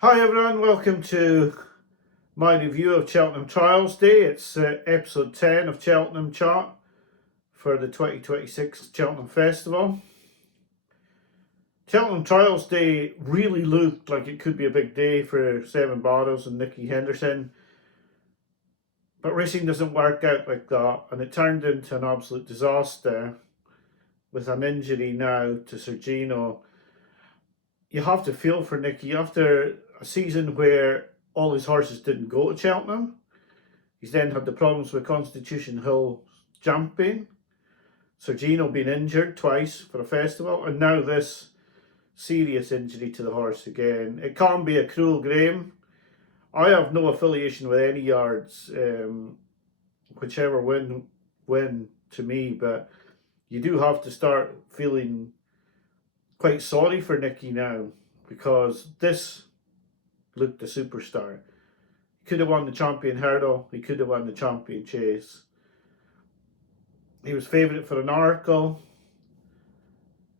Hi everyone, welcome to my review of Cheltenham Trials Day. It's episode 10 of Cheltenham Chart for the 2026 Cheltenham Festival. Cheltenham Trials Day really looked like it could be a big day for Seven Barrows and Nicky Henderson, but racing doesn't work out like that, and it turned into an absolute disaster with an injury now to Sergino. You have to feel for Nicky after a season where all his horses didn't go to Cheltenham. He's then had the problems with Constitution Hill jumping, Sergino being injured twice for a festival, and now this serious injury to the horse again. It can be a cruel game. I have no affiliation with any yards, whichever win to me, but you do have to start feeling quite sorry for Nicky now, because this looked a superstar. He could have won the champion hurdle, he could have won the champion chase. He was favourite for an Oracle,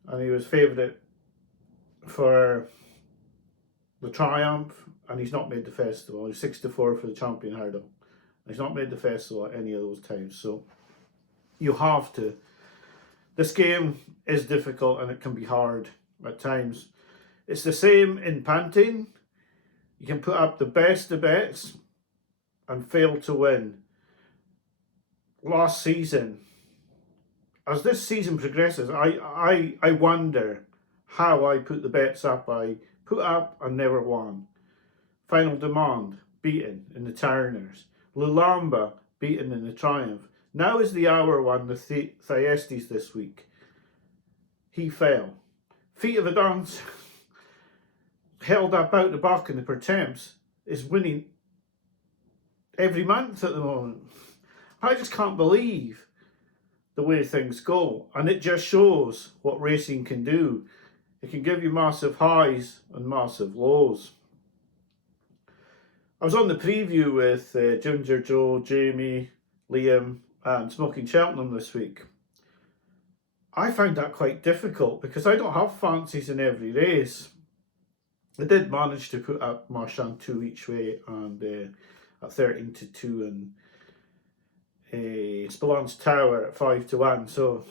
and he was favourite for the Triumph, and he's not made the festival. He's 6-4 for the champion hurdle. He's not made the festival at any of those times, so you have to. This game is difficult and it can be hard at times. It's the same in panting. You can put up the best of bets and fail to win. Last season, as this season progresses, I wonder how I put the bets up. I put up and never won. Final Demand, beaten in the Turners. Lulamba, beaten in the Triumph. Now is the hour one, the Thyestes this week. He fell. Feet of a Dance, held up out the back in the Pertemps, is winning every month at the moment. I just can't believe the way things go, and it just shows what racing can do. It can give you massive highs and massive lows. I was on the preview with Ginger Joe, Jamie, Liam and Smoking Cheltenham this week. I found that quite difficult because I don't have fancies in every race. I did manage to put up Martian Two each way and at 13-2 and Spillance Tower at 5-1. So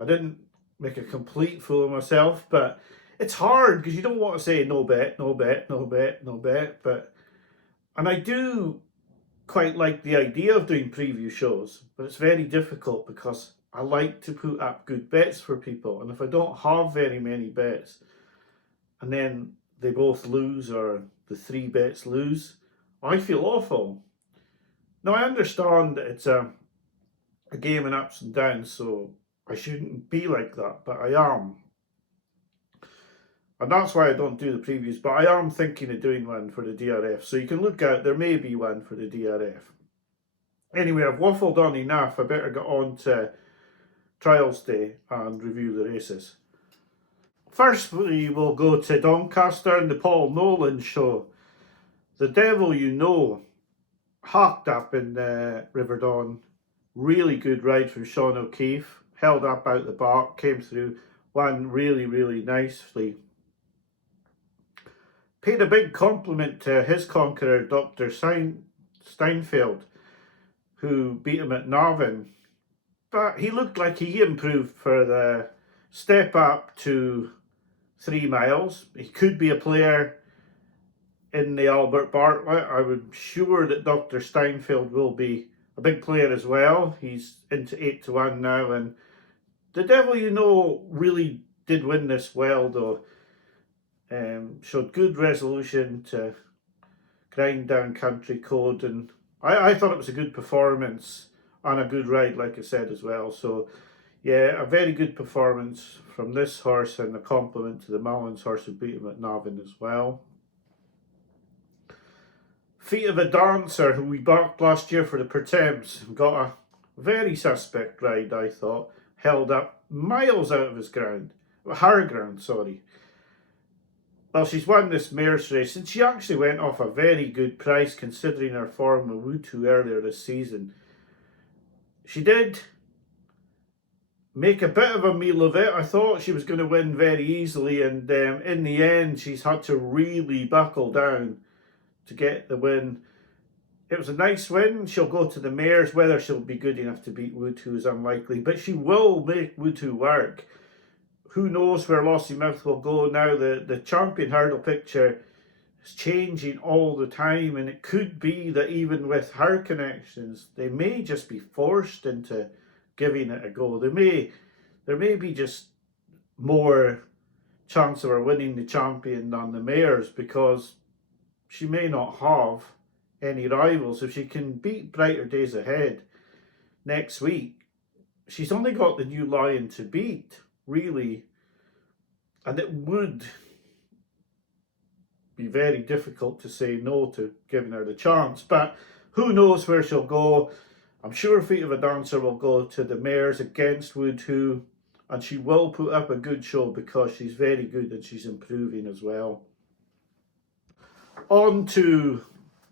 I didn't make a complete fool of myself, but it's hard because you don't want to say no bet, no bet, no bet, no bet. And I do quite like the idea of doing preview shows, but it's very difficult because I like to put up good bets for people, and if I don't have very many bets and then they both lose or the three bets lose, I feel awful. Now I understand that it's a game in ups and downs, so I shouldn't be like that, but I am. And that's why I don't do the previews, but I am thinking of doing one for the DRF, so you can look out, there may be one for the DRF. Anyway, I've waffled on enough, I better get on to Trials Day and review the races. First, we will go to Doncaster and the Paul Nolan show. The Devil You Know, hacked up in Riverdon. Really good ride from Sean O'Keefe. Held up out the back, came through, won really, really nicely. Paid a big compliment to his conqueror, Dr. Steinfeld, who beat him at Navan. But he looked like he improved for the step up to 3 miles. He could be a player in the Albert Bartlett. I'm sure that Dr. Steinfeld will be a big player as well. He's into 8-1 now, and the Devil You Know really did win this well though. Showed good resolution to grind down Country Code, and I thought it was a good performance and a good ride, like I said as well. So yeah, a very good performance from this horse, and a compliment to the Mullins horse who beat him at Navan as well. Feet of a Dancer, who we backed last year for the Pertemps, got a very suspect ride, I thought. Held up miles out of her ground, sorry. Well, she's won this mare's race, and she actually went off a very good price considering her form with Wutu earlier this season. She did make a bit of a meal of it. I thought she was going to win very easily, and in the end, she's had to really buckle down to get the win. It was a nice win. She'll go to the mares. Whether she'll be good enough to beat Woodhoo is unlikely, but she will make Woodhoo work. Who knows where Lossiemouth will go now? The champion hurdle picture is changing all the time, and it could be that even with her connections, they may just be forced into giving it a go. There may be just more chance of her winning the champion than the mares, because she may not have any rivals. If she can beat Brighter Days Ahead next week, she's only got the New Lion to beat, really, and it would be very difficult to say no to giving her the chance. But who knows where she'll go. I'm sure Feet of a Dancer will go to the mares against Woodhoo, and she will put up a good show because she's very good and she's improving as well. On to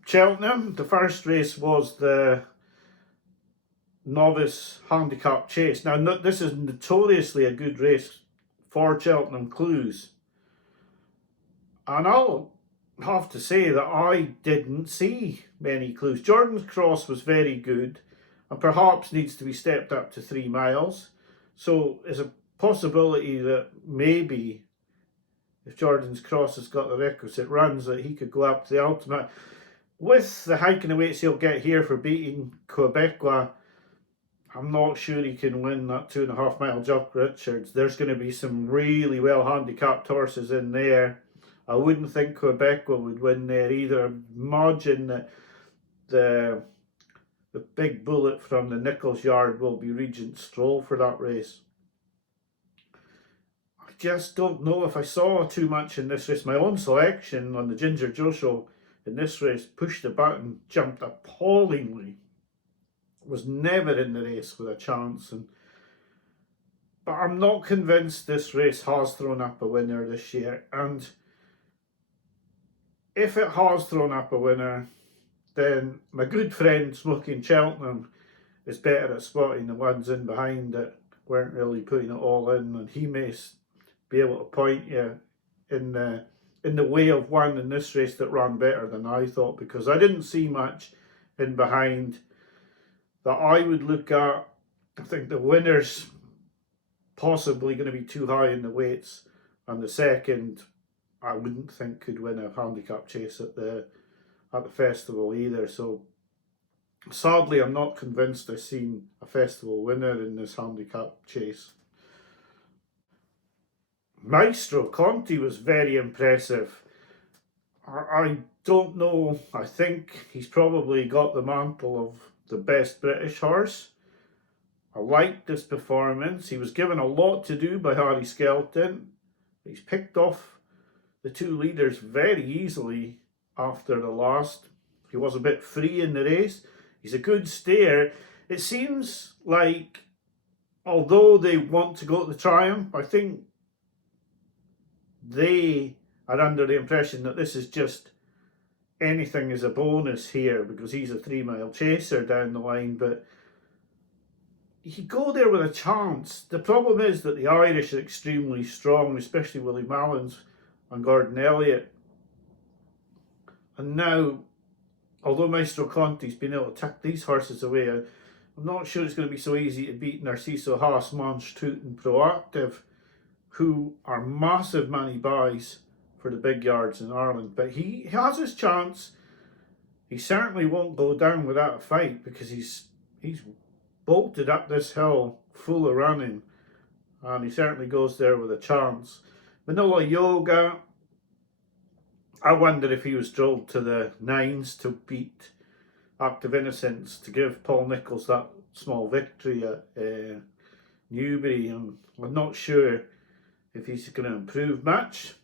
Cheltenham. The first race was the Novice Handicap Chase. Now, this is notoriously a good race for Cheltenham Clues, and I'll have to say that I didn't see many clues. Jordan's Cross was very good and perhaps needs to be stepped up to 3 miles. So there's a possibility that maybe if Jordan's Cross has got the requisite runs, that he could go up to the ultimate. With the hiking and weights he'll get here for beating Quebecois, I'm not sure he can win that 2.5 mile Jock Richards. There's going to be some really well handicapped horses in there. I wouldn't think Quebecois would win there either. Imagine that the big bullet from the Nichols Yard will be Regent Stroll for that race. I just don't know if I saw too much in this race. My own selection on the Ginger Joe show in this race, Push the Button, jumped appallingly. Was never in the race with a chance. But I'm not convinced this race has thrown up a winner this year. And if it has thrown up a winner, then my good friend Smoking Cheltenham is better at spotting the ones in behind that weren't really putting it all in, and he may be able to point you in the way of one in this race that ran better than I thought, because I didn't see much in behind that I would look at. I think the winner's possibly going to be too high in the weights, and the second I wouldn't think could win a handicap chase at the festival either. So sadly, I'm not convinced I've seen a festival winner in this handicap chase. Maestro Conti was very impressive. I don't know, I think he's probably got the mantle of the best British horse. I liked this performance. He was given a lot to do by Harry Skelton. He's picked off the 2 leaders very easily after the last. He was a bit free in the race. He's a good stayer. It seems like, although they want to go to the Triumph, I think they are under the impression that this is just anything is a bonus here because he's a 3 mile chaser down the line. But you go there with a chance. The problem is that the Irish are extremely strong, especially Willie Mallins and Gordon Elliott. And now, although Maestro Conti's been able to tuck these horses away, I'm not sure it's going to be so easy to beat Narciso Haas, Manche Tout and Proactive, who are massive money buys for the big yards in Ireland. But he has his chance. He certainly won't go down without a fight, because he's bolted up this hill full of running, and he certainly goes there with a chance. Manila Yoga, I wonder if he was drilled to the 9s to beat Active Innocence to give Paul Nicholls that small victory at Newbury, and I'm not sure if he's going to improve much.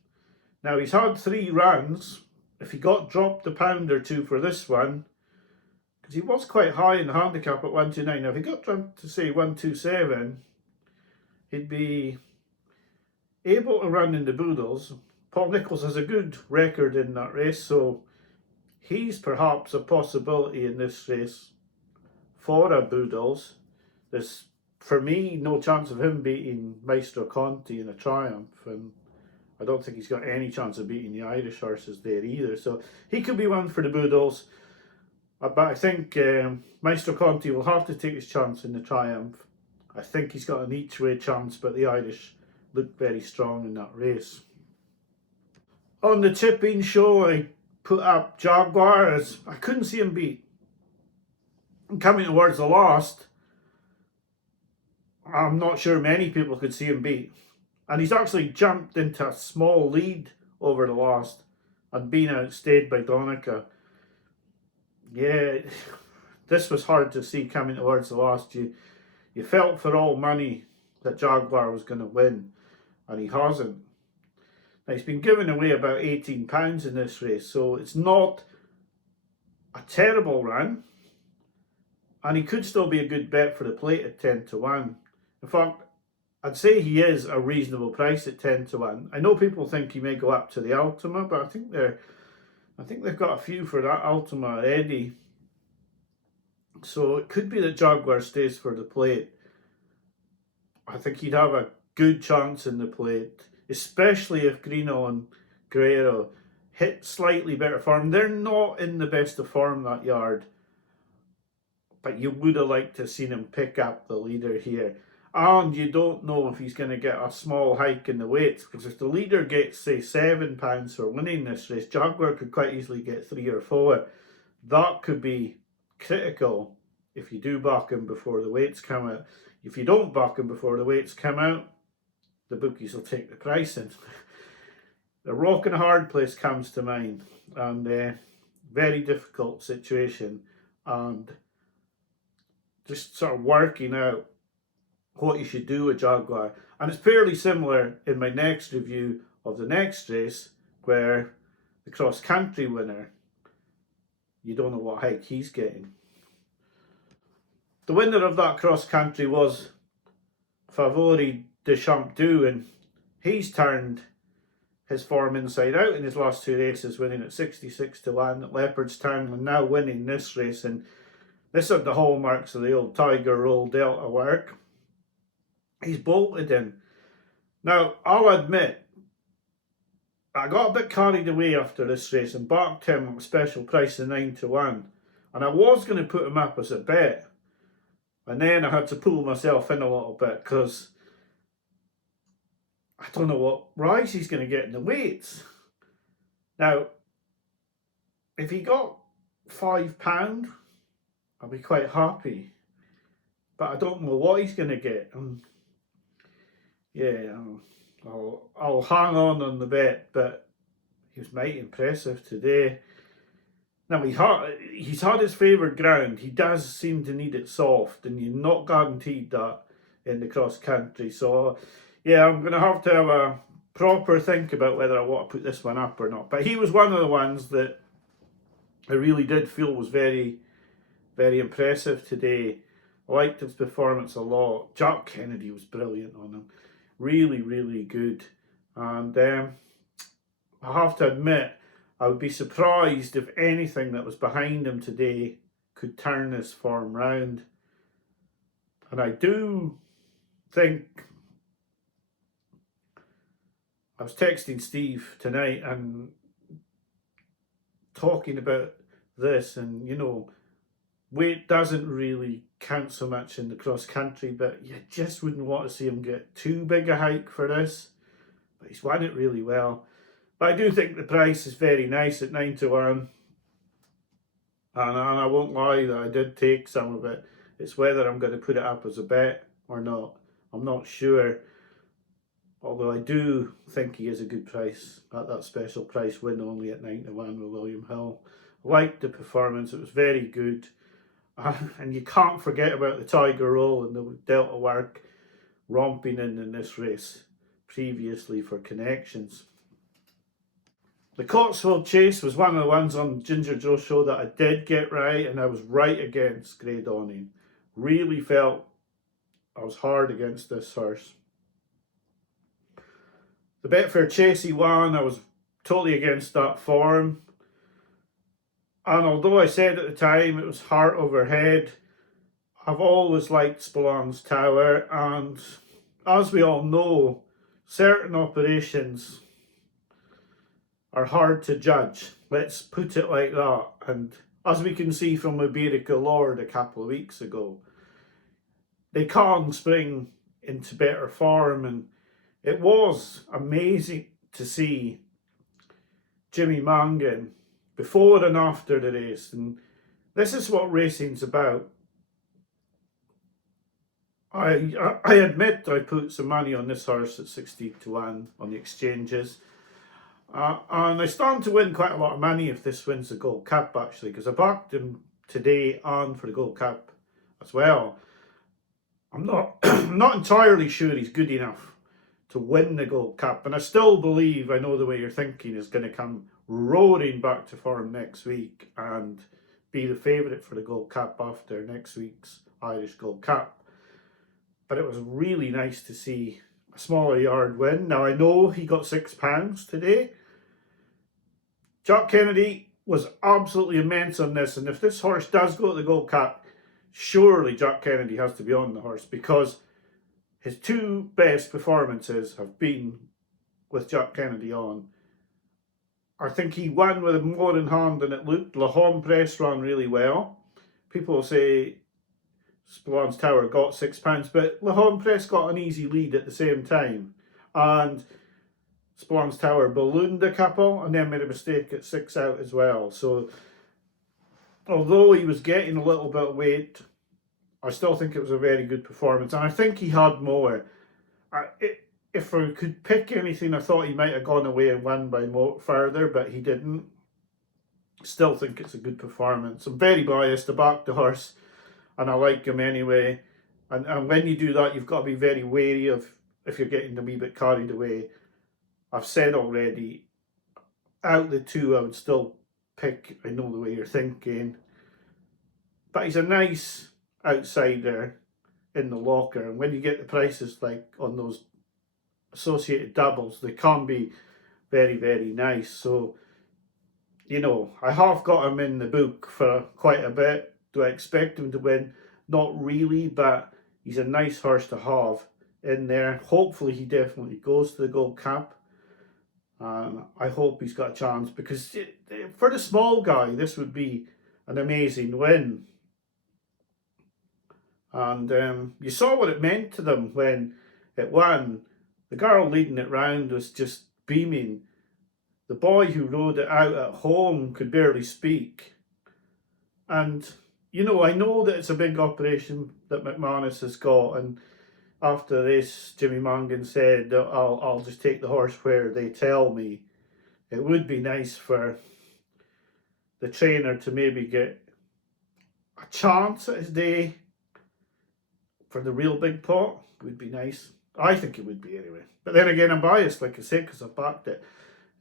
Now, he's had 3 runs. If he got dropped a pound or 2 for this one, because he was quite high in the handicap at 129. Now, if he got dropped to say 127, he'd be able to run in the Boodles. Paul Nicholls has a good record in that race, so he's perhaps a possibility in this race for a Boodles. This for me, no chance of him beating Maestro Conti in a triumph, and I don't think he's got any chance of beating the Irish horses there either. So he could be one for the Boodles. But I think Maestro Conti will have to take his chance in the triumph. I think he's got an each way chance, but the Irish look very strong in that race. On the tipping show, I put up Jaguar as I couldn't see him beat. And coming towards the last, I'm not sure many people could see him beat. And he's actually jumped into a small lead over the last and been outstayed by Doncaster. Yeah, this was hard to see coming towards the last. You felt for all money that Jaguar was going to win, and he hasn't. Now, he's been giving away about £18 in this race, so it's not a terrible run, and he could still be a good bet for the plate at 10 to 1. In fact, I'd say he is a reasonable price at 10 to 1. I know people think he may go up to the Ultima, but I think they've got a few for that Ultima already. So it could be that Jaguar stays for the plate. I think he'd have a good chance in the plate, especially if Greeno and Guerrero hit slightly better form. They're not in the best of form, that yard, but you would have liked to have seen him pick up the leader here. And you don't know if he's going to get a small hike in the weights, because if the leader gets, say, £7 for winning this race, Jaguar could quite easily get 3 or 4. That could be critical if you do back him before the weights come out. If you don't back him before the weights come out, the bookies will take the pricing. The rock and hard place comes to mind, and very difficult situation, and just sort of working out what you should do with Jaguar. And it's fairly similar in my next review of the next race, where the cross-country winner, you don't know what hike he's getting. The winner of that cross-country was Favori de Shantou, and he's turned his form inside out in his last 2 races, winning at 66 to 1 at Leopardstown, and now winning this race. And this had the hallmarks of the old Tiger Roll Delta work. He's bolted in. Now, I'll admit, I got a bit carried away after this race and backed him at a special price of 9 to 1. And I was going to put him up as a bet. And then I had to pull myself in a little bit, because I don't know what rise he's going to get in the weights. Now, if he got £5, I'll be quite happy. But I don't know what he's going to get. Yeah, I'll hang on the bet, but he was mighty impressive today. Now, he's had his favoured ground. He does seem to need it soft, and you're not guaranteed that in the cross-country. So, yeah, I'm going to have a proper think about whether I want to put this one up or not. But he was one of the ones that I really did feel was very, very impressive today. I liked his performance a lot. Jack Kennedy was brilliant on him. Really, really good. And I have to admit, I would be surprised if anything that was behind him today could turn his form round. And I do think, I was texting Steve tonight and talking about this, and you know, weight doesn't really count so much in the cross country, but you just wouldn't want to see him get too big a hike for this. But he's won it really well. But I do think the price is very nice at 9 to 1. And I won't lie that I did take some of it. It's whether I'm going to put it up as a bet or not. I'm not sure. Although I do think he is a good price at that special price win only at 9 to 1 with William Hill. I liked the performance. It was very good. And you can't forget about the Tiger Roll and the Delta work romping in this race previously for connections. The Cotswold Chase was one of the ones on Ginger Joe's show that I did get right, and I was right against Grey Dawning. Really felt I was hard against this horse. The Betfair Chasey one, I was totally against that form. And although I said at the time it was heart over head, I've always liked Spillane Tower, and as we all know, certain operations are hard to judge. Let's put it like that. And as we can see from Iberica Lord a couple of weeks ago, they can spring into better form, and it was amazing to see Jimmy Mangan before and after the race. And this is what racing's about. I admit I put some money on this horse at 60-1 on the exchanges. And I stand to win quite a lot of money if this wins the Gold Cup, actually, because I backed him today and for the Gold Cup as well. I'm not not entirely sure he's good enough to win the Gold Cup, and I still believe, I know the way you're thinking, is going to come roaring back to form next week and be the favourite for the Gold Cup after next week's Irish Gold Cup. But it was really nice to see a smaller yard win. Now, I know he got £6 today. Jack Kennedy was absolutely immense on this, and if this horse does go to the Gold Cup, surely Jack Kennedy has to be on the horse, because his two best performances have been with Jack Kennedy on. I think he won with more in hand than it looked. La Homme Press ran really well. People will say Spillane's Tower got £6, but La Homme Press got an easy lead at the same time. And Spillane's Tower ballooned a couple and then made a mistake at 6 out as well. So although he was getting a little bit of weight, I still think it was a very good performance. And I think he had more. If I could pick anything, I thought he might have gone away and won by more further, but he didn't. Still think it's a good performance. I'm very biased. I backed the horse and I like him anyway. And when you do that, you've got to be very wary of if you're getting a wee bit carried away. I've said already, out of the two, I would still pick, I know the way you're thinking, but he's a nice outsider in the locker. And when you get the prices like on those associated doubles, they can be very, very nice. So, you know, I have got him in the book for quite a bit. Do I expect him to win? Not really, but he's a nice horse to have in there. Hopefully he definitely goes to the Gold Cup. I hope he's got a chance, because for the small guy, this would be an amazing win. And you saw what it meant to them when it won. The girl leading it round was just beaming. The boy who rode it out at home could barely speak. And, you know, I know that it's a big operation that McManus has got, and after this, Jimmy Mangan said, I'll just take the horse where they tell me. It would be nice for the trainer to maybe get a chance at his day for the real big pot. It would be nice. I think it would be anyway. But then again, I'm biased, like I said, because I've backed it.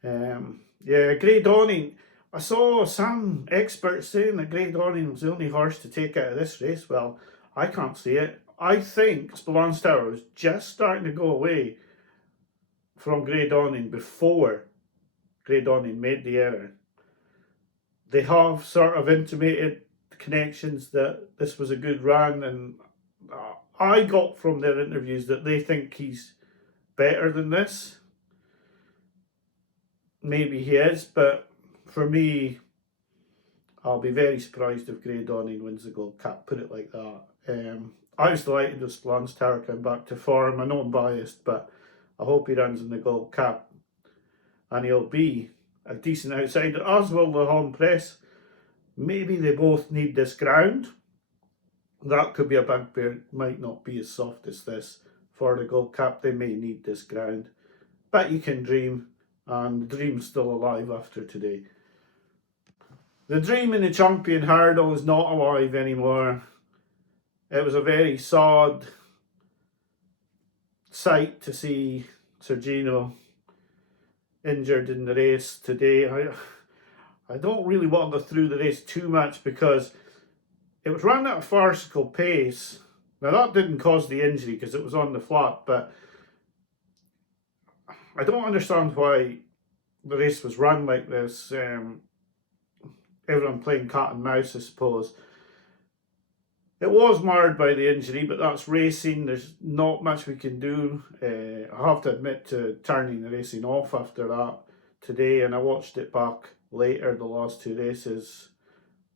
Yeah, Grey Dawning. I saw some experts saying that Grey Dawning was the only horse to take out of this race. Well, I can't see it. I think Spillane's Tower was just starting to go away from Grey Dawning before Grey Dawning made the error. They have sort of intimated connections that this was a good run, and I got from their interviews that they think he's better than this. Maybe he is, but for me, I'll be very surprised if Grey Dawning wins the Gold Cup, put it like that. I was delighted with Spillane's Tower coming back to form. I know I'm biased, but I hope he runs in the Gold Cup. And he'll be a decent outsider, as will the Home Press. Maybe they both need this ground. That could be a bugbear. Might not be as soft as this for the Gold Cup. They may need this ground. But you can dream, and the dream's still alive after today. The dream in the Champion Hurdle is not alive anymore. It was a very sad sight to see Sergino injured in the race today. I don't really want to go through the race too much, because it was run at a farcical pace. Now that didn't cause the injury because it was on the flat, but I don't understand why the race was run like this. Everyone playing cat and mouse, I suppose. It was marred by the injury, but that's racing. There's not much we can do. I have to admit to turning the racing off after that today, and I watched it back later, the last two races.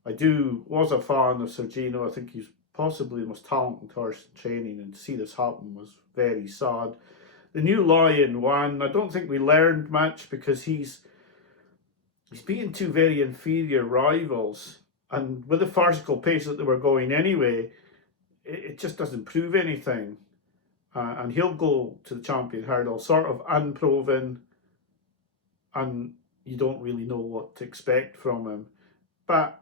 Was a fan of Sergino. I think he's possibly the most talented horse in training, and to see this happen was very sad. The new Lion won. I don't think we learned much because he's beaten two very inferior rivals, and with the farcical pace that they were going anyway, it just doesn't prove anything. And he'll go to the champion hurdle sort of unproven, and you don't really know what to expect from him. But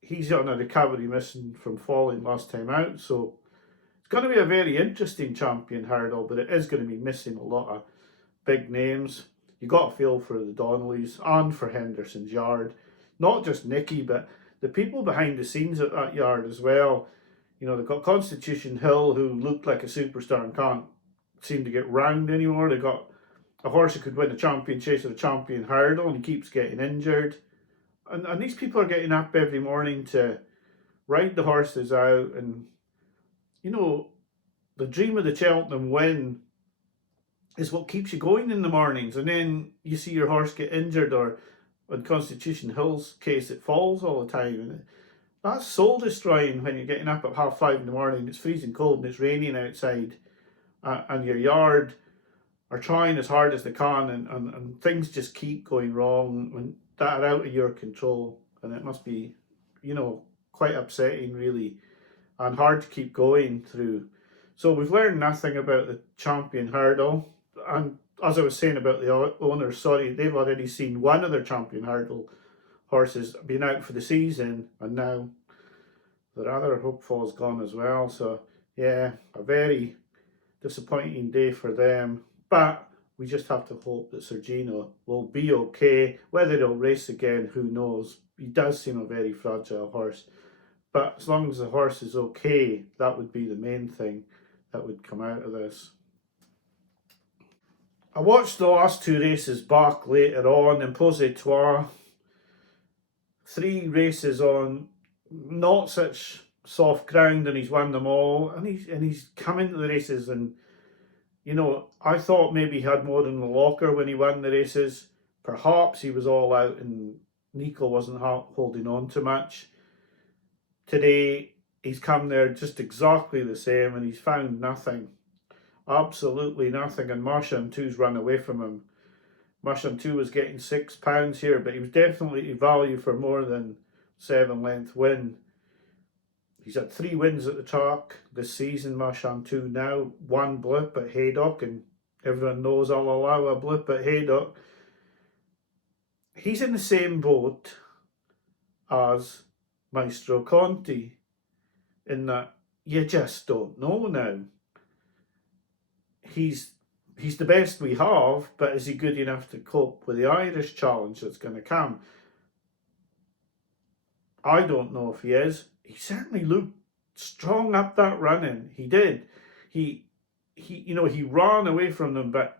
he's on a recovery mission from falling last time out, so it's going to be a very interesting champion hurdle, but it is going to be missing a lot of big names. You got to feel for the Donnellys and for Henderson's yard, not just Nicky, but the people behind the scenes at that yard as well. You know, they've got Constitution Hill, who looked like a superstar and can't seem to get round anymore. They've got a horse who could win a champion chase or a champion hurdle, and he keeps getting injured. And these people are getting up every morning to ride the horses out. And, you know, the dream of the Cheltenham win is what keeps you going in the mornings. And then you see your horse get injured, or in Constitution Hill's case, it falls all the time. And that's soul destroying when you're getting up at 5:30 in the morning, it's freezing cold and it's raining outside, and your yard are trying as hard as they can, and things just keep going wrong and that are out of your control. And it must be, you know, quite upsetting really, and hard to keep going through. So we've learned nothing about the champion hurdle. And as I was saying about the owners, sorry, they've already seen one of their champion hurdle horses being out for the season, and now their other hopeful is gone as well. So yeah, a very disappointing day for them. But we just have to hope that Sergino will be okay. Whether he'll race again, who knows? He does seem a very fragile horse. But as long as the horse is okay, that would be the main thing that would come out of this. I watched the last two races back later on in Posé-Trois. 3 races on not such soft ground, and he's won them all. And he's come into the races, and you know, I thought maybe he had more in the locker when he won the races. Perhaps he was all out and Nico wasn't holding on too much. Today, he's come there just exactly the same, and he's found nothing. Absolutely nothing. And Martian Two's run away from him. Martian Two was getting £6 here, but he was definitely value for more than 7-length win. He's had 3 wins at the track this season, Martian Two. Now 1 blip at Haydock, and everyone knows I'll allow a blip at Haydock. He's in the same boat as Maestro Conti, in that you just don't know now. He's the best we have, but is he good enough to cope with the Irish challenge that's going to come? I don't know if he is. He certainly looked strong up that running. He did. He ran away from them, but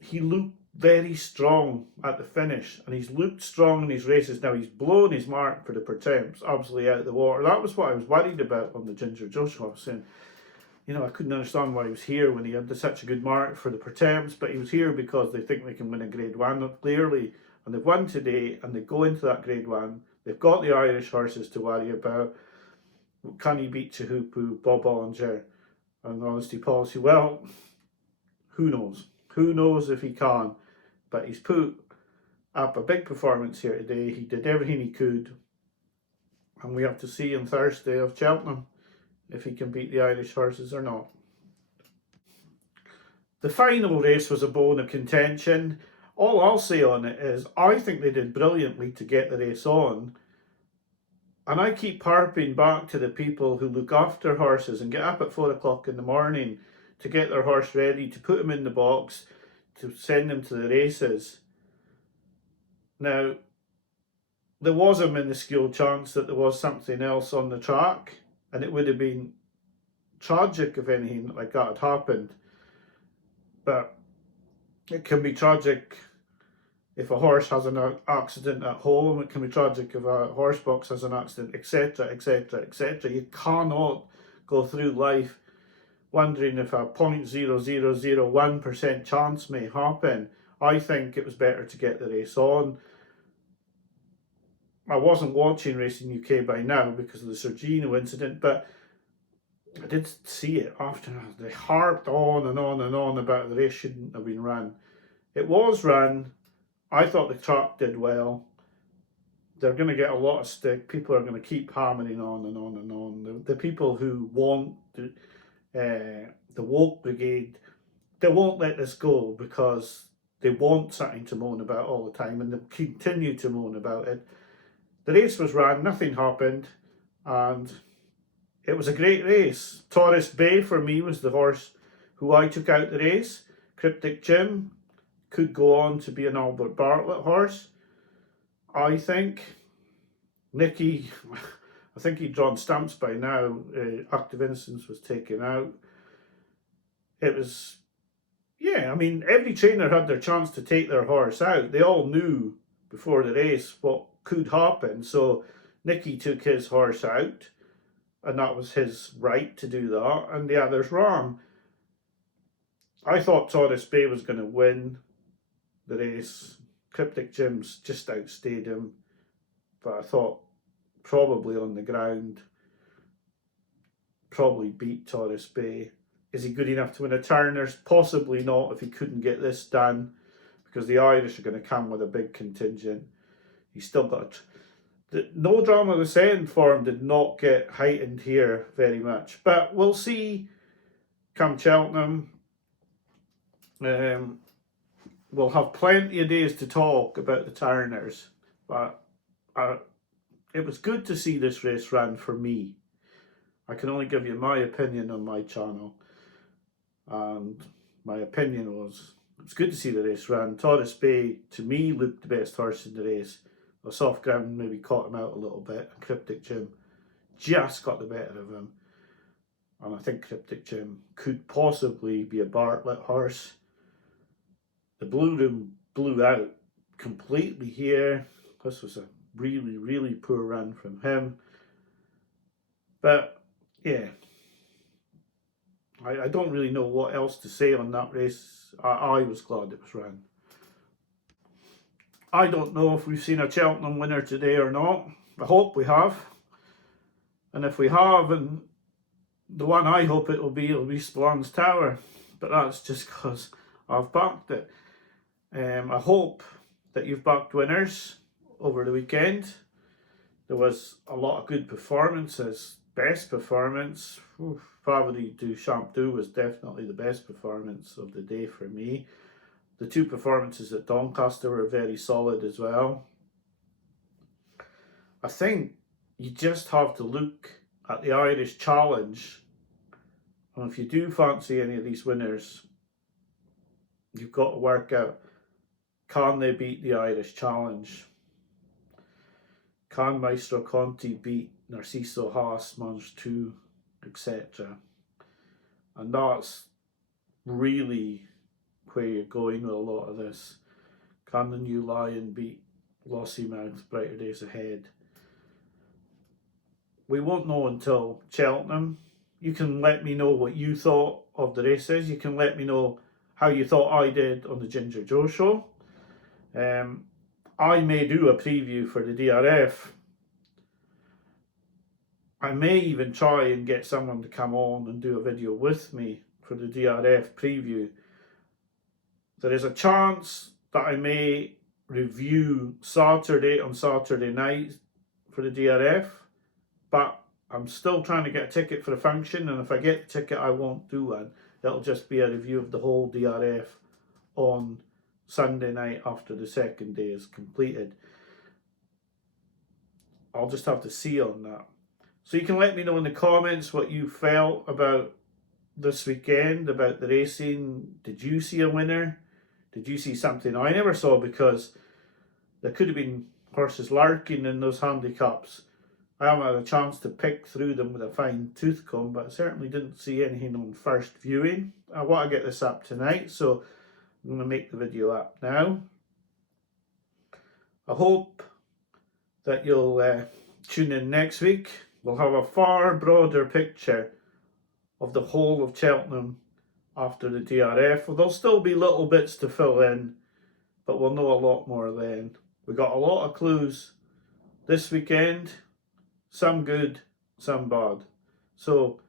he looked very strong at the finish, and he's looked strong in his races. Now he's blown his mark for the Pertemps absolutely out of the water. That was what I was worried about on the Ginger Joshua. I was saying, you know, I couldn't understand why he was here when he had such a good mark for the Pertemps, but he was here because they think they can win a Grade 1, clearly. And they've won today, and they go into that Grade 1. They've got the Irish horses to worry about. Can he beat Chihupu, Bob Bollinger, and Honesty Policy? Well, who knows? Who knows if he can? But he's put up a big performance here today. He did everything he could. And we have to see on Thursday of Cheltenham if he can beat the Irish horses or not. The final race was a bone of contention. All I'll say on it is I think they did brilliantly to get the race on. And I keep harping back to the people who look after horses and get up at 4 o'clock in the morning to get their horse ready, to put him in the box, to send him to the races. Now, there was a minuscule chance that there was something else on the track, and it would have been tragic if anything like that had happened. But it can be tragic if a horse has an accident at home, it can be tragic if a horse box has an accident, etc., etc., etc. You cannot go through life wondering if a 0.0001% chance may happen. I think it was better to get the race on. I wasn't watching Racing UK by now because of the Sergino incident, but I did see it after. They harped on and on and on about the race shouldn't have been run. It was run. I thought the track did well. They're going to get a lot of stick. People are going to keep hammering on and on and on. The people who want the woke brigade, they won't let this go because they want something to moan about all the time, and they continue to moan about it. The race was run, nothing happened, and it was a great race. Taurus Bay for me was the horse who I took out the race. Cryptic Jim could go on to be an Albert Bartlett horse, I think. Nicky, I think he'd drawn stamps by now. Active Innocence was taken out. It was, yeah, I mean, every trainer had their chance to take their horse out. They all knew before the race what could happen. So Nicky took his horse out, and that was his right to do that, and the others ran. I thought Taurus Bay was going to win the race. Cryptic Jim's just outstayed him, but I thought probably on the ground, probably beat Taurus Bay. Is he good enough to win a Turners? Possibly not if he couldn't get this done, because the Irish are going to come with a big contingent. He's still got no drama of the second form did not get heightened here very much, but we'll see come Cheltenham. We'll have plenty of days to talk about the Turners, but it was good to see this race run for me. I can only give you my opinion on my channel, and my opinion was it was good to see the race run. Taurus Bay, to me, looked the best horse in the race. The soft ground maybe caught him out a little bit, and Cryptic Jim just got the better of him. And I think Cryptic Jim could possibly be a Bartlett horse. The Blue Room blew out completely here. This was a really, really poor run from him. But yeah, I don't really know what else to say on that race. I was glad it was run. I don't know if we've seen a Cheltenham winner today or not. I hope we have. And if we have, and the one I hope it'll be Spillane Tower. But that's just because I've backed it. I hope that you've backed winners over the weekend. There was a lot of good performances. Best performance, Favori du Shantou was definitely the best performance of the day for me. The two performances at Doncaster were very solid as well. I think you just have to look at the Irish Challenge, and if you do fancy any of these winners, you've got to work out, can they beat the Irish Challenge? Can Maestro Conti beat Narciso Haas, Martian Two, etc.? And that's really where you're going with a lot of this. Can the New Lion beat Lossiemouth, Brighter Days Ahead? We won't know until Cheltenham. You can let me know what you thought of the races. You can let me know how you thought I did on the Ginger Joe show. I may do a preview for the DRF. I may even try and get someone to come on and do a video with me for the DRF preview. There is a chance that I may review on Saturday night for the DRF, but I'm still trying to get a ticket for the function, and if I get the ticket I won't do one. It'll just be a review of the whole DRF on Sunday night after the second day is completed. I'll just have to see on that. So you can let me know in the comments what you felt about this weekend, about the racing. Did you see a winner? Did you see something I never saw? Because there could have been horses lurking in those handicaps. I haven't had a chance to pick through them with a fine tooth comb, but I certainly didn't see anything on first viewing. I want to get this up tonight, so I'm going to make the video up now. I hope that you'll tune in next week. We'll have a far broader picture of the whole of Cheltenham after the DRF. Well, there'll still be little bits to fill in, but we'll know a lot more then. We got a lot of clues this weekend, some good, some bad. So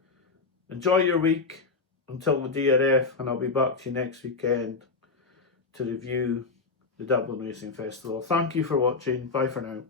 enjoy your week until the DRF, and I'll be back to you next weekend to review the Dublin Racing Festival. Thank you for watching. Bye for now.